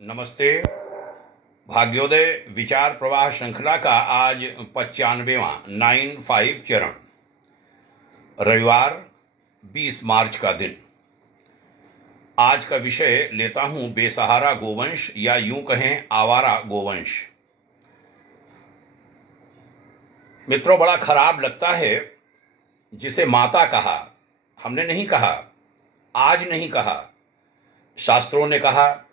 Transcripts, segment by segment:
नमस्ते। भाग्योदय विचार प्रवाह श्रृंखला का आज 95वां 95 चरण, रविवार 20 मार्च का दिन। आज का विषय लेता हूं बेसहारा गोवंश या यूं कहें आवारा गोवंश। मित्रों, बड़ा खराब लगता है जिसे माता कहा, हमने नहीं कहा, आज नहीं कहा, शास्त्रों ने कहा,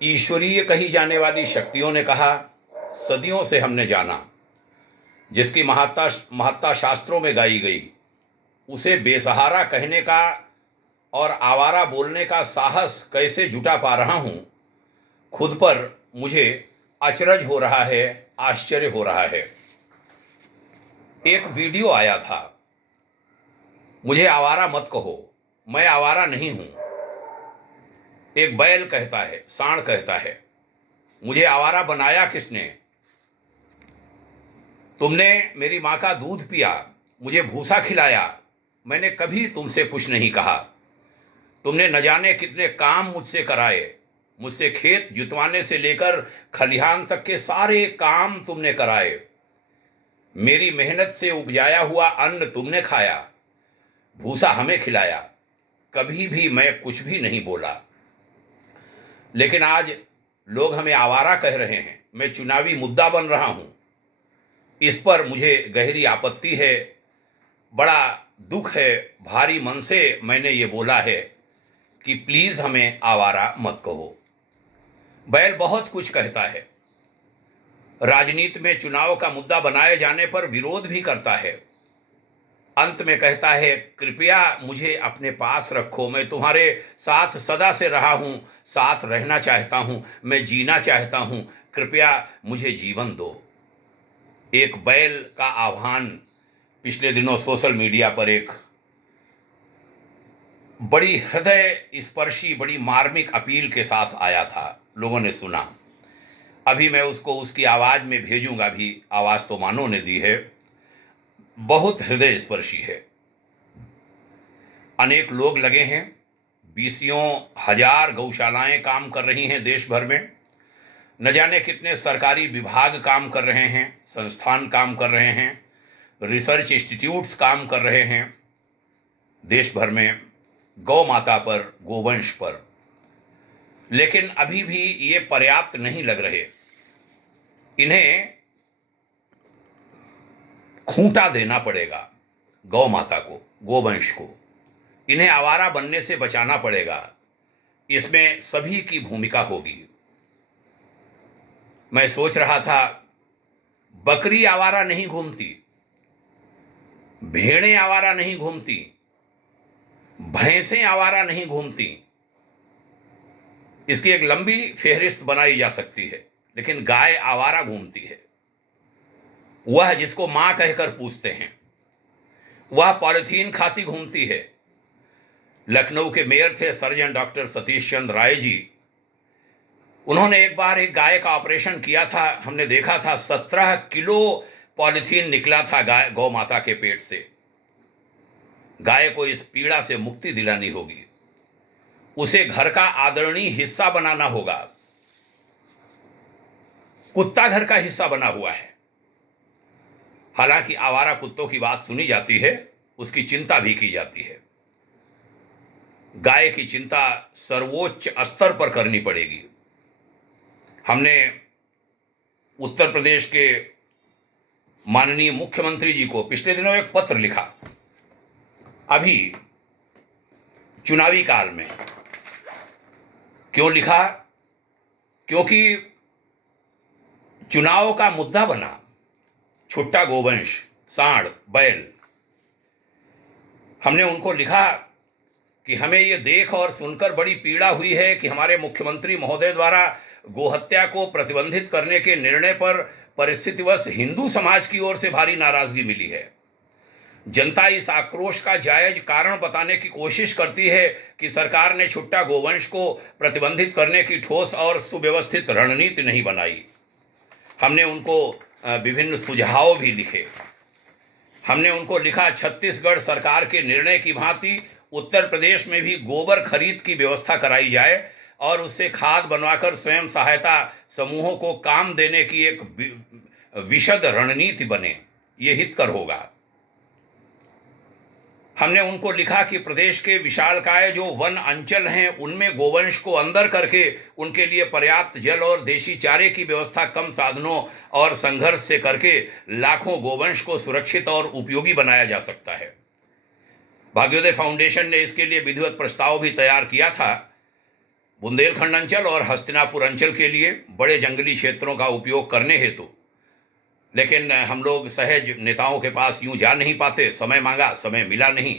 ईश्वरीय कही जाने वाली शक्तियों ने कहा, सदियों से हमने जाना, जिसकी महत्ता शास्त्रों में गाई गई, उसे बेसहारा कहने का और आवारा बोलने का साहस कैसे जुटा पा रहा हूं, खुद पर मुझे अचरज हो रहा है, आश्चर्य हो रहा है। एक वीडियो आया था, मुझे आवारा मत कहो, मैं आवारा नहीं हूं। एक बैल कहता है, सांड कहता है, मुझे आवारा बनाया किसने? तुमने मेरी माँ का दूध पिया, मुझे भूसा खिलाया, मैंने कभी तुमसे कुछ नहीं कहा। तुमने न जाने कितने काम मुझसे कराए, मुझसे खेत जुतवाने से लेकर खलिहान तक के सारे काम तुमने कराए। मेरी मेहनत से उपजाया हुआ अन्न तुमने खाया, भूसा हमें खिलाया, कभी भी मैं कुछ भी नहीं बोला। लेकिन आज लोग हमें आवारा कह रहे हैं, मैं चुनावी मुद्दा बन रहा हूं। इस पर मुझे गहरी आपत्ति है, बड़ा दुख है, भारी मन से मैंने ये बोला है कि प्लीज़ हमें आवारा मत कहो। बैल बहुत कुछ कहता है, राजनीति में चुनाव का मुद्दा बनाए जाने पर विरोध भी करता है। अंत में कहता है, कृपया मुझे अपने पास रखो, मैं तुम्हारे साथ सदा से रहा हूँ, साथ रहना चाहता हूँ, मैं जीना चाहता हूँ, कृपया मुझे जीवन दो। एक बैल का आह्वान पिछले दिनों सोशल मीडिया पर एक बड़ी हृदय स्पर्शी, बड़ी मार्मिक अपील के साथ आया था, लोगों ने सुना। अभी मैं उसको उसकी आवाज़ में भेजूंगा भी, आवाज़ तो मानो ने दी है, बहुत हृदय स्पर्शी है। अनेक लोग लगे हैं, बीसियों हजार गौशालाएं काम कर रही हैं देश भर में, न जाने कितने सरकारी विभाग काम कर रहे हैं, संस्थान काम कर रहे हैं, रिसर्च इंस्टीट्यूट्स काम कर रहे हैं देश भर में गौ माता पर, गोवंश पर। लेकिन अभी भी ये पर्याप्त नहीं लग रहे। इन्हें खूंटा देना पड़ेगा, गौ माता को, गोवंश को। इन्हें आवारा बनने से बचाना पड़ेगा, इसमें सभी की भूमिका होगी। मैं सोच रहा था, बकरी आवारा नहीं घूमती, भेड़ें आवारा नहीं घूमती, भैंसें आवारा नहीं घूमती। इसकी एक लंबी फेहरिस्त बनाई जा सकती है, लेकिन गाय आवारा घूमती है। वह जिसको मां कहकर पूछते हैं, वह पॉलिथीन खाती घूमती है। लखनऊ के मेयर थे सर्जन डॉक्टर सतीश चंद्र राय जी, उन्होंने एक बार एक गाय का ऑपरेशन किया था। हमने देखा था 17 किलो पॉलिथीन निकला था गौ माता के पेट से। गाय को इस पीड़ा से मुक्ति दिलानी होगी, उसे घर का आदरणीय हिस्सा बनाना होगा। कुत्ता घर का हिस्सा बना हुआ है, हालांकि आवारा कुत्तों की बात सुनी जाती है, उसकी चिंता भी की जाती है। गाय की चिंता सर्वोच्च स्तर पर करनी पड़ेगी। हमने उत्तर प्रदेश के माननीय मुख्यमंत्री जी को पिछले दिनों एक पत्र लिखा, अभी चुनावी काल में। क्यों लिखा? क्योंकि चुनाव का मुद्दा बना छुट्टा गोवंश, सांड, बैल। हमने उनको लिखा कि हमें ये देख और सुनकर बड़ी पीड़ा हुई है कि हमारे मुख्यमंत्री महोदय द्वारा गोहत्या को प्रतिबंधित करने के निर्णय पर परिस्थितिवश हिंदू समाज की ओर से भारी नाराजगी मिली है। जनता इस आक्रोश का जायज कारण बताने की कोशिश करती है कि सरकार ने छुट्टा गोवंश को प्रतिबंधित करने की ठोस और सुव्यवस्थित रणनीति नहीं बनाई। हमने उनको विभिन्न सुझाव भी लिखे। हमने उनको लिखा, छत्तीसगढ़ सरकार के निर्णय की भांति उत्तर प्रदेश में भी गोबर खरीद की व्यवस्था कराई जाए और उससे खाद बनवाकर स्वयं सहायता समूहों को काम देने की एक विशद रणनीति बने, ये हितकर होगा। हमने उनको लिखा कि प्रदेश के विशालकाय जो वन अंचल हैं उनमें गोवंश को अंदर करके उनके लिए पर्याप्त जल और देशी चारे की व्यवस्था कम साधनों और संघर्ष से करके लाखों गोवंश को सुरक्षित और उपयोगी बनाया जा सकता है। भाग्योदय फाउंडेशन ने इसके लिए विधिवत प्रस्ताव भी तैयार किया था। बुंदेलखंड अंचल और हस्तिनापुर अंचल के लिए बड़े जंगली क्षेत्रों का उपयोग करने हेतु, लेकिन हम लोग सहज नेताओं के पास यूं जा नहीं पाते। समय मांगा, समय मिला नहीं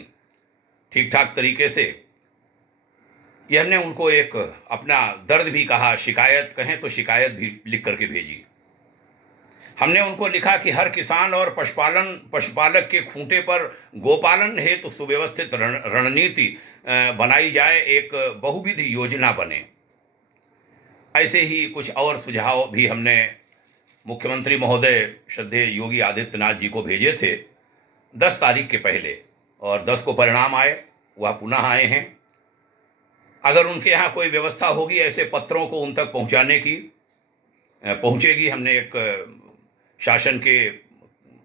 ठीक ठाक तरीके से। ये हमने उनको एक अपना दर्द भी कहा, शिकायत कहें तो शिकायत भी लिख करके भेजी। हमने उनको लिखा कि हर किसान और पशुपालक के खूंटे पर गोपालन हेतु सुव्यवस्थित रणनीति बनाई जाए, एक बहुविधि योजना बने। ऐसे ही कुछ और सुझाव भी हमने मुख्यमंत्री महोदय श्रद्धेय योगी आदित्यनाथ जी को भेजे थे 10 तारीख के पहले, और 10 को परिणाम आए, वह पुनः आए हैं। अगर उनके यहाँ कोई व्यवस्था होगी ऐसे पत्रों को उन तक पहुँचाने की, पहुँचेगी। हमने एक शासन के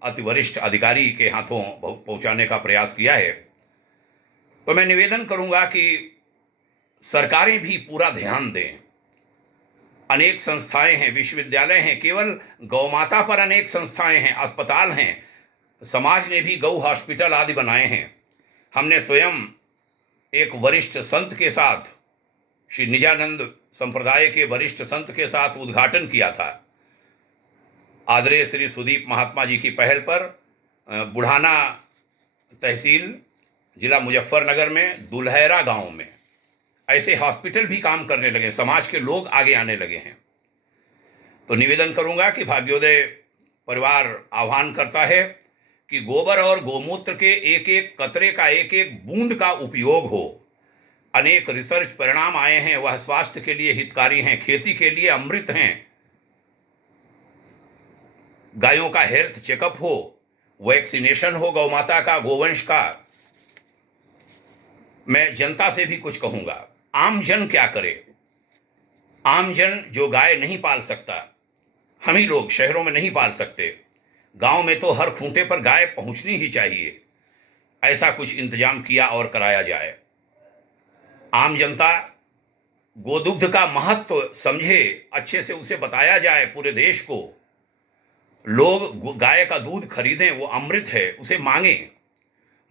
अति वरिष्ठ अधिकारी के हाथों पहुँचाने का प्रयास किया है। तो मैं निवेदन करूँगा कि सरकारें भी पूरा ध्यान दें। अनेक संस्थाएं हैं, विश्वविद्यालय हैं, केवल गौमाता पर अनेक संस्थाएं हैं, अस्पताल हैं। समाज ने भी गौ हॉस्पिटल आदि बनाए हैं। हमने स्वयं एक वरिष्ठ संत के साथ, श्री निजानंद संप्रदाय के वरिष्ठ संत के साथ उद्घाटन किया था। आदरणीय श्री सुदीप महात्मा जी की पहल पर बुढ़ाना तहसील जिला मुजफ्फरनगर में दुल्हैरा गांव में ऐसे हॉस्पिटल भी काम करने लगे, समाज के लोग आगे आने लगे हैं। तो निवेदन करूंगा कि भाग्योदय परिवार आह्वान करता है कि गोबर और गोमूत्र के एक एक कतरे का, एक एक बूंद का उपयोग हो। अनेक रिसर्च परिणाम आए हैं, वह स्वास्थ्य के लिए हितकारी हैं, खेती के लिए अमृत हैं। गायों का हेल्थ चेकअप हो, वैक्सीनेशन हो गौमाता का, गोवंश का। मैं जनता से भी कुछ कहूंगा, आम जन क्या करे। आम जन जो गाय नहीं पाल सकता, हम ही लोग शहरों में नहीं पाल सकते, गांव में तो हर खूंटे पर गाय पहुंचनी ही चाहिए। ऐसा कुछ इंतजाम किया और कराया जाए। आम जनता गोदुग्ध का महत्व समझे, अच्छे से उसे बताया जाए पूरे देश को। लोग गाय का दूध खरीदें, वो अमृत है, उसे मांगें।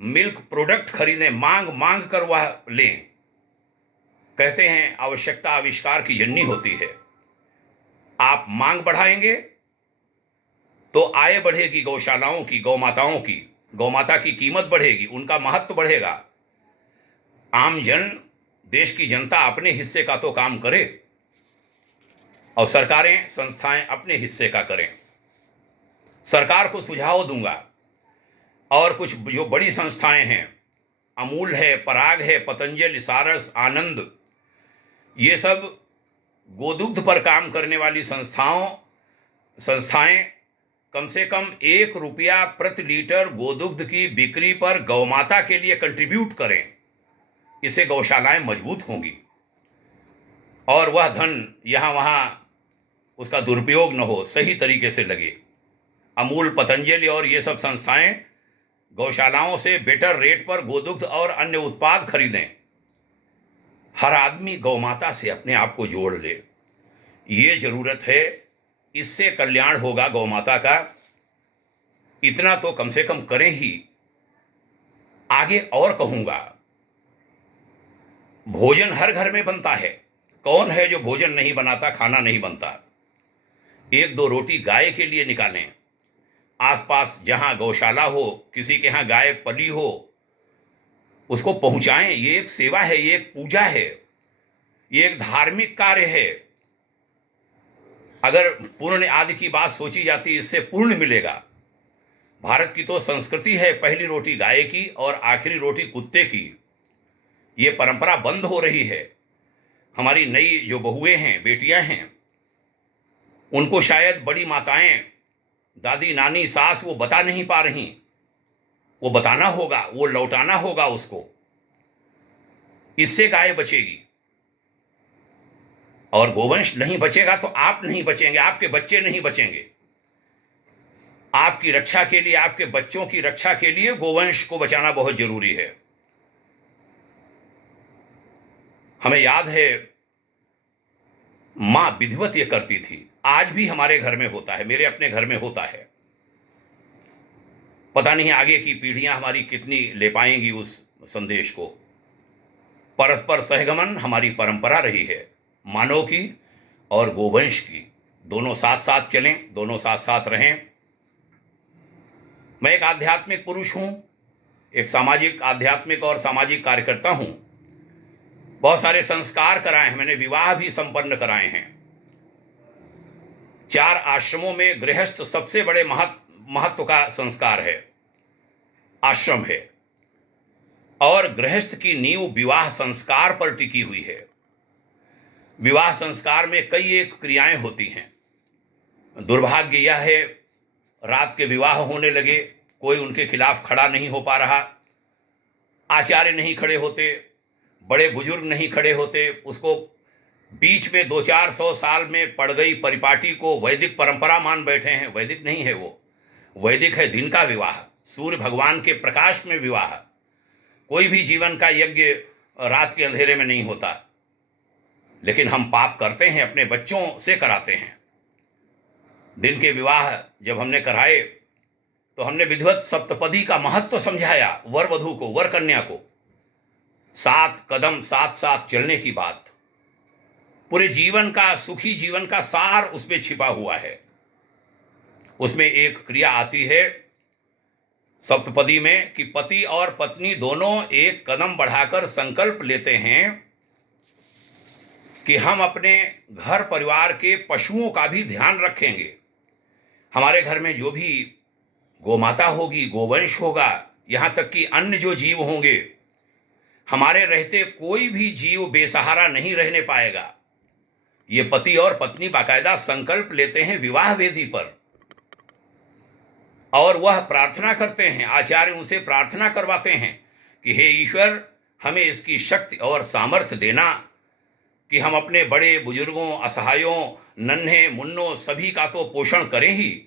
मिल्क प्रोडक्ट खरीदें, मांग मांग कर वह लें। कहते हैं आवश्यकता आविष्कार की जननी होती है। आप मांग बढ़ाएंगे तो आय बढ़ेगी गौशालाओं की, गौमाताओं की। गौमाता की कीमत बढ़ेगी, उनका महत्व बढ़ेगा। आम जन, देश की जनता अपने हिस्से का तो काम करे और सरकारें, संस्थाएं अपने हिस्से का करें। सरकार को सुझाव दूंगा, और कुछ जो बड़ी संस्थाएं हैं, अमूल है, पराग है, पतंजलि, सारस, आनंद, ये सब गोदुग्ध पर काम करने वाली संस्थाएं कम से कम ₹1 प्रति लीटर गोदुग्ध की बिक्री पर गौमाता के लिए कंट्रीब्यूट करें। इससे गौशालाएं मजबूत होंगी और वह धन यहाँ वहाँ उसका दुरुपयोग न हो, सही तरीके से लगे। अमूल, पतंजलि और ये सब संस्थाएं गौशालाओं से बेटर रेट पर गोदुग्ध और अन्य उत्पाद खरीदें। हर आदमी गौमाता से अपने आप को जोड़ ले, ये जरूरत है। इससे कल्याण होगा गौमाता का। इतना तो कम से कम करें ही। आगे और कहूंगा, भोजन हर घर में बनता है। कौन है जो भोजन नहीं बनाता, खाना नहीं बनता। 1-2 रोटी गाय के लिए निकालें। आसपास जहां गौशाला हो, किसी के यहाँ गाय पली हो, उसको पहुंचाएं। ये एक सेवा है, ये एक पूजा है, ये एक धार्मिक कार्य है। अगर पुण्य आदि की बात सोची जाती, इससे पुण्य मिलेगा। भारत की तो संस्कृति है पहली रोटी गाय की और आखिरी रोटी कुत्ते की। ये परंपरा बंद हो रही है। हमारी नई जो बहुएं हैं, बेटियां हैं, उनको शायद बड़ी माताएं, दादी, नानी, सास वो बता नहीं पा रही। वो बताना होगा, वो लौटाना होगा उसको। इससे गाय बचेगी। और गोवंश नहीं बचेगा तो आप नहीं बचेंगे, आपके बच्चे नहीं बचेंगे। आपकी रक्षा के लिए, आपके बच्चों की रक्षा के लिए गोवंश को बचाना बहुत जरूरी है। हमें याद है मां विधिवत ये करती थी, आज भी हमारे घर में होता है, मेरे अपने घर में होता है। पता नहीं आगे की पीढ़ियां हमारी कितनी ले पाएंगी उस संदेश को। परस्पर सहगमन हमारी परंपरा रही है, मानव की और गोवंश की। दोनों साथ साथ चलें, दोनों साथ साथ रहें। मैं एक आध्यात्मिक पुरुष हूं, एक सामाजिक, आध्यात्मिक और सामाजिक कार्यकर्ता हूं। बहुत सारे संस्कार कराए हैं मैंने, विवाह भी संपन्न कराए हैं। 4 आश्रमों में गृहस्थ सबसे बड़े महत्व का संस्कार है, आश्रम है। और गृहस्थ की नींव विवाह संस्कार पर टिकी हुई है। विवाह संस्कार में कई एक क्रियाएं होती हैं। दुर्भाग्य यह है, रात के विवाह होने लगे, कोई उनके खिलाफ खड़ा नहीं हो पा रहा, आचार्य नहीं खड़े होते, बड़े बुजुर्ग नहीं खड़े होते। उसको बीच में 200-400 साल में पड़ गई परिपाटी को वैदिक परंपरा मान बैठे हैं। वैदिक नहीं है वो, वैदिक है दिन का विवाह, सूर्य भगवान के प्रकाश में विवाह। कोई भी जीवन का यज्ञ रात के अंधेरे में नहीं होता। लेकिन हम पाप करते हैं, अपने बच्चों से कराते हैं। दिन के विवाह जब हमने कराए तो हमने विधिवत सप्तपदी का महत्व समझाया, वर वधू को, वर कन्या को। 7 कदम साथ साथ चलने की बात, पूरे जीवन का, सुखी जीवन का सार उसमें छिपा हुआ है। उसमें एक क्रिया आती है सप्तपदी में कि पति और पत्नी दोनों एक कदम बढ़ाकर संकल्प लेते हैं कि हम अपने घर परिवार के पशुओं का भी ध्यान रखेंगे। हमारे घर में जो भी गोमाता होगी, गोवंश होगा, यहाँ तक कि अन्य जो जीव होंगे, हमारे रहते कोई भी जीव बेसहारा नहीं रहने पाएगा। ये पति और पत्नी बाकायदा संकल्प लेते हैं विवाह वेदी पर, और वह प्रार्थना करते हैं, आचार्य उनसे प्रार्थना करवाते हैं कि हे ईश्वर, हमें इसकी शक्ति और सामर्थ्य देना कि हम अपने बड़े बुजुर्गों, असहायों, नन्हे मुन्नों सभी का तो पोषण करें ही,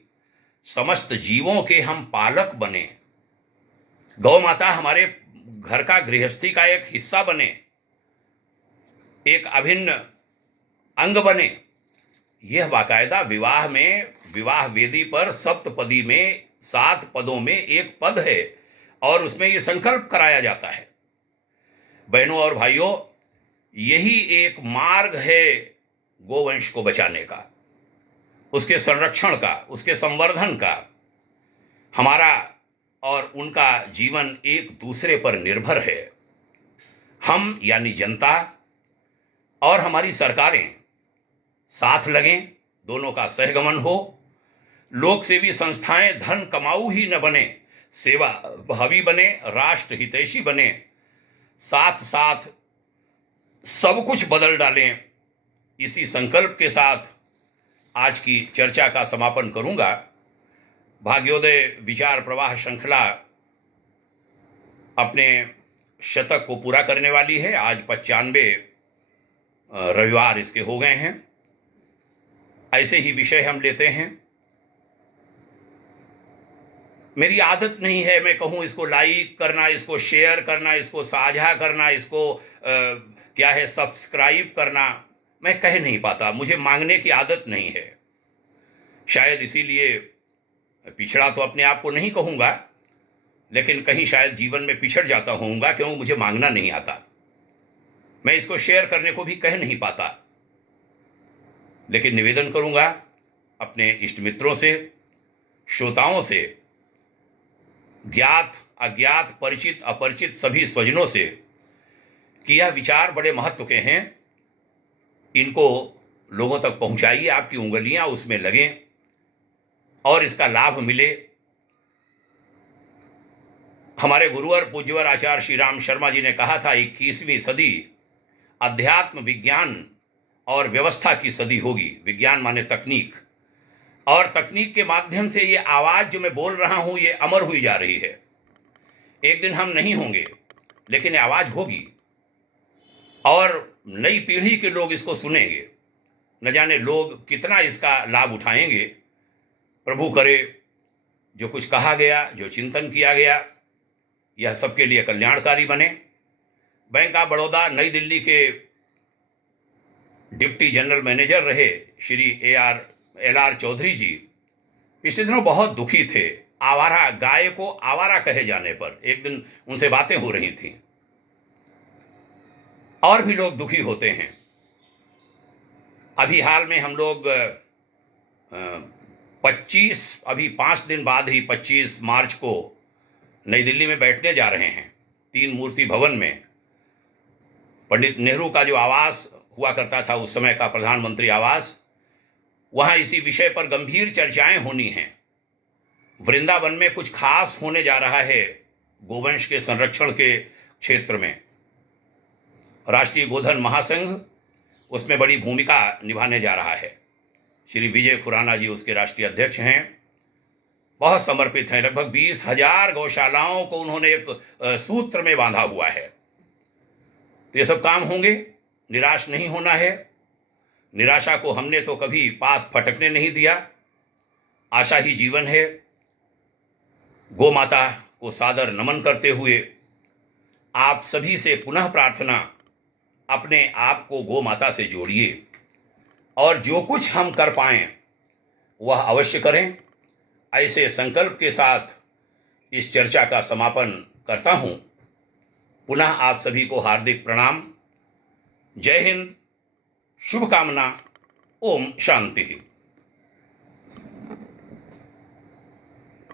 समस्त जीवों के हम पालक बने। गौ माता हमारे घर का, गृहस्थी का एक हिस्सा बने, एक अभिन्न अंग बने। यह बाकायदा विवाह में, विवाह वेदी पर सप्तपदी में 7 पदों में एक पद है, और उसमें यह संकल्प कराया जाता है। बहनों और भाइयों, यही एक मार्ग है गोवंश को बचाने का, उसके संरक्षण का, उसके संवर्धन का। हमारा और उनका जीवन एक दूसरे पर निर्भर है। हम यानी जनता और हमारी सरकारें साथ लगें, दोनों का सहगमन हो। लोक सेवी संस्थाएं धन कमाऊ ही न बने, सेवा भावी बने, राष्ट्र हितैषी बने। साथ साथ सब कुछ बदल डालें। इसी संकल्प के साथ आज की चर्चा का समापन करूंगा। भाग्योदय विचार प्रवाह श्रृंखला अपने शतक को पूरा करने वाली है। आज 95 रविवार इसके हो गए हैं। ऐसे ही विषय हम लेते हैं। मेरी आदत नहीं है मैं कहूँ इसको लाइक करना, इसको शेयर करना, इसको साझा करना, इसको क्या है सब्सक्राइब करना। मैं कह नहीं पाता, मुझे मांगने की आदत नहीं है। शायद इसीलिए पिछड़ा तो अपने आप को नहीं कहूँगा, लेकिन कहीं शायद जीवन में पिछड़ जाता होऊंगा, क्योंकि मुझे मांगना नहीं आता। मैं इसको शेयर करने को भी कह नहीं पाता, लेकिन निवेदन करूँगा अपने इष्ट मित्रों से, श्रोताओं से, ज्ञात अज्ञात, परिचित अपरिचित सभी स्वजनों से कि यह विचार बड़े महत्व के हैं। इनको लोगों तक पहुंचाइए, आपकी उंगलियां उसमें लगें और इसका लाभ मिले। हमारे गुरुवर पूज्यवर आचार्य श्री राम शर्मा जी ने कहा था 21वीं सदी अध्यात्म, विज्ञान और व्यवस्था की सदी होगी। विज्ञान माने तकनीक, और तकनीक के माध्यम से ये आवाज़ जो मैं बोल रहा हूँ ये अमर हुई जा रही है। एक दिन हम नहीं होंगे, लेकिन ये आवाज़ होगी और नई पीढ़ी के लोग इसको सुनेंगे। न जाने लोग कितना इसका लाभ उठाएंगे। प्रभु करे जो कुछ कहा गया, जो चिंतन किया गया, यह सबके लिए कल्याणकारी बने। बैंक ऑफ बड़ौदा नई दिल्ली के डिप्टी जनरल मैनेजर रहे श्री LR चौधरी जी पिछले दिनों बहुत दुखी थे। आवारा गाय को आवारा कहे जाने पर एक दिन उनसे बातें हो रही थीं। और भी लोग दुखी होते हैं। अभी हाल में हम लोग 5 दिन बाद ही 25 मार्च को नई दिल्ली में बैठने जा रहे हैं 3 मूर्ति भवन में। पंडित नेहरू का जो आवास हुआ करता था उस समय का प्रधानमंत्री आवास, वहाँ इसी विषय पर गंभीर चर्चाएं होनी हैं। वृंदावन में कुछ खास होने जा रहा है गोवंश के संरक्षण के क्षेत्र में। राष्ट्रीय गोधन महासंघ उसमें बड़ी भूमिका निभाने जा रहा है। श्री विजय खुराना जी उसके राष्ट्रीय अध्यक्ष हैं, बहुत समर्पित हैं। लगभग 20,000 गौशालाओं को उन्होंने एक सूत्र में बांधा हुआ है। तो ये सब काम होंगे, निराश नहीं होना है। निराशा को हमने तो कभी पास फटकने नहीं दिया। आशा ही जीवन है। गौ माता को सादर नमन करते हुए आप सभी से पुनः प्रार्थना, अपने आप को गौ माता से जोड़िए और जो कुछ हम कर पाएं वह अवश्य करें। ऐसे संकल्प के साथ इस चर्चा का समापन करता हूं। पुनः आप सभी को हार्दिक प्रणाम। जय हिंद, शुभकामना। ओम शांति।